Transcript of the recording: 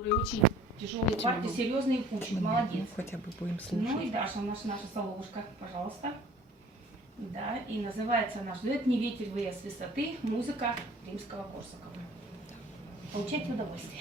Который очень тяжелые партии, серьезный учит, молодец. Хотя бы будем слушать. Ну и Даша, наша соловушка, пожалуйста. Да, и называется наш дуэт «Не ветер, с высоты», музыка Римского-Корсакова. Получайте удовольствие.